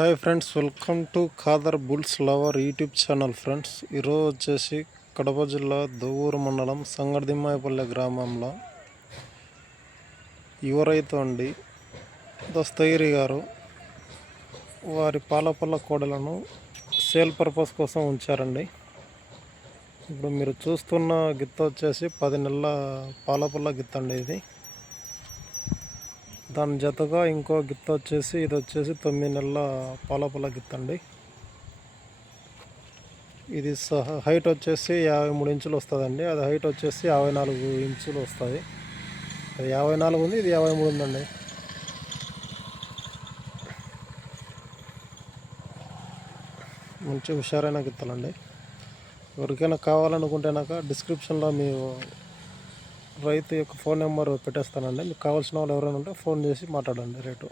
Hi friends welcome to Khadar bulls lover YouTube channel friends ఈరోజు వచ్చేసి కడప జిల్లా దొవ్వూరు మండలం సంగడిదిమ్మాయపల్లె గ్రామంలో యువ రైతు అండి దస్తగిరి గారు వారి పాలపల్ల కోడలను సేల్ పర్పస్ కోసం ఉంచారండి. ఇప్పుడు మీరు చూస్తున్న గిత్త వచ్చేసి పది నెలల పాలపల్ల గిత్త అండి ఇది. దాని జతగా ఇంకో గిత్త వచ్చేసి ఇది వచ్చేసి తొమ్మిది నెలల పాలపల్ల గిత్త అండి. ఇది సహా హైట్ వచ్చేసి యాభై మూడు ఇంచులు వస్తుందండి. అది హైట్ వచ్చేసి యాభై నాలుగు ఇంచులు వస్తుంది. అది యాభై నాలుగు ఉంది ఇది యాభై మూడు ఉందండి. మంచి హుషారైన గిత్తలండి. ఎవరికైనా కావాలనుకుంటేనాక డిస్క్రిప్షన్లో మీ రైతు యొక్క ఫోన్ నెంబర్ పెట్టేస్తానండి. మీకు కావాల్సిన వాళ్ళు ఎవరైనా ఉంటే ఫోన్ చేసి మాట్లాడండి రేటు.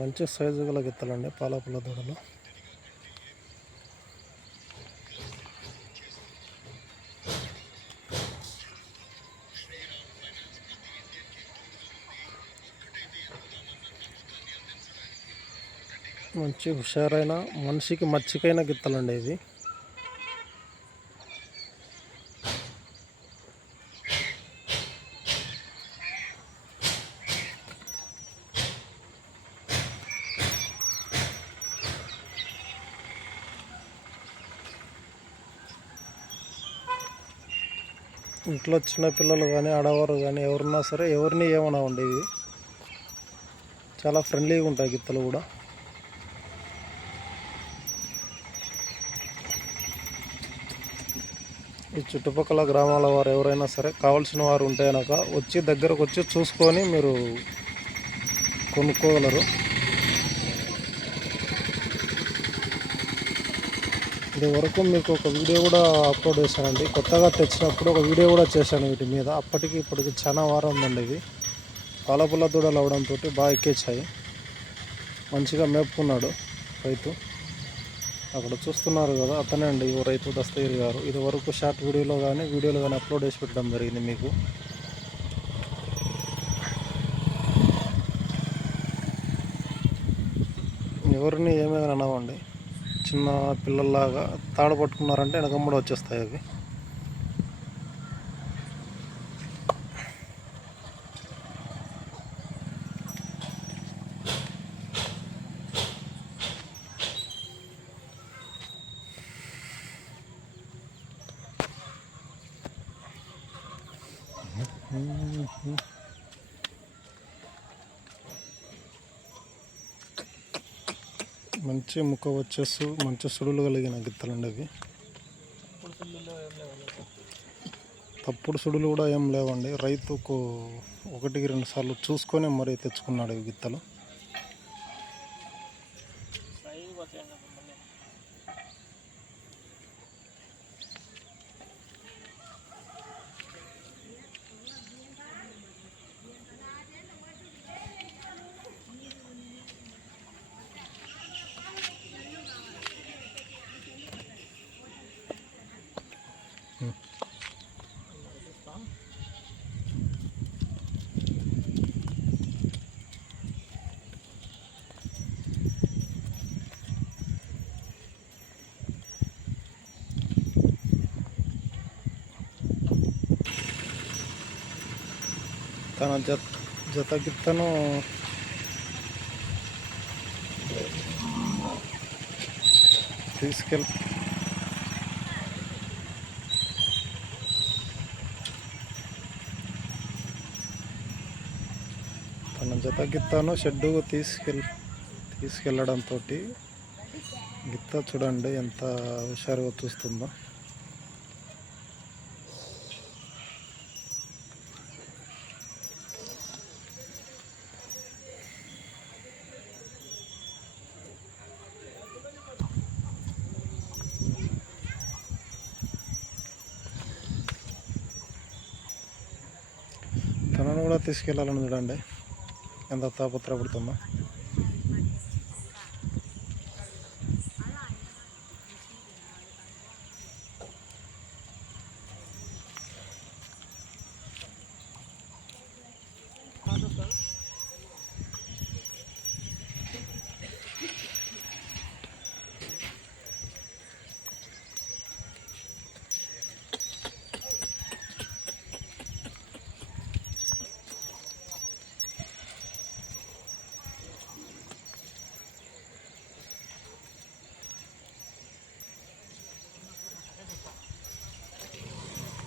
మంచి సైజు గల గిత్తలండి పాలపుల దూడలు. మంచి హుషారైన మనిషికి మచ్చికైన గిత్తలండి ఇవి ఇంట్లో చిన్న పిల్లలు కానీ ఆడవారు కానీ ఎవరున్నా సరే ఎవరిని ఏమన్నా ఉండేవి చాలా ఫ్రెండ్లీగా ఉంటాయి గిత్తలు కూడా. ఈ చుట్టుపక్కల గ్రామాల వారు ఎవరైనా సరే కావాల్సిన వారు ఉంటే కనుక వచ్చి దగ్గరకు వచ్చి చూసుకొని మీరు కొనుక్కోగలరు. ఇది వరకు మీకు ఒక వీడియో కూడా అప్లోడ్ చేశానండి. కొత్తగా తెచ్చినప్పుడు ఒక వీడియో కూడా చేశాను వీటి మీద. అప్పటికి ఇప్పటికి చాలా వారం ఉందండి ఇవి పాలపుల్ల దూడలు అవడంతో బాగా ఎక్కేచ్చాయి మంచిగా మేపుకున్నాడు రైతు. అక్కడ చూస్తున్నారు కదా అతనే అండి ఓ రైతు దస్తగిరి గారు. ఇది వరకు షార్ట్ వీడియోలో కానీ వీడియోలో కానీ అప్లోడ్ చేసి పెట్టడం జరిగింది మీకు. ఎవరిని ఏమైనా అనవండి. చిన్న పిల్లల్లాగా తాడు పట్టుకున్నారంటే వెనకమ్మడి వచ్చేస్తాయి అవి. మంచి ముక్క వచ్చేసు మంచి సుడులు కలిగిన గిత్తలండి అవి తప్పుడు సుడులు కూడా ఏం లేవండి. రైతుకు ఒకటికి రెండు సార్లు చూసుకొని మరీ తెచ్చుకున్నాడు ఈ గిత్తలు. తన జత జత గిత్తను తీసుకెళ్ తన జత గిత్తను షెడ్డు తీసుకెళ్ తీసుకెళ్ళడంతో గిత్త చూడండి ఎంత హుషారుగా చూస్తుందో. కూడా తీసుకెళ్ళాలని చూడండి ఎంత తాపత్రపడుతుందో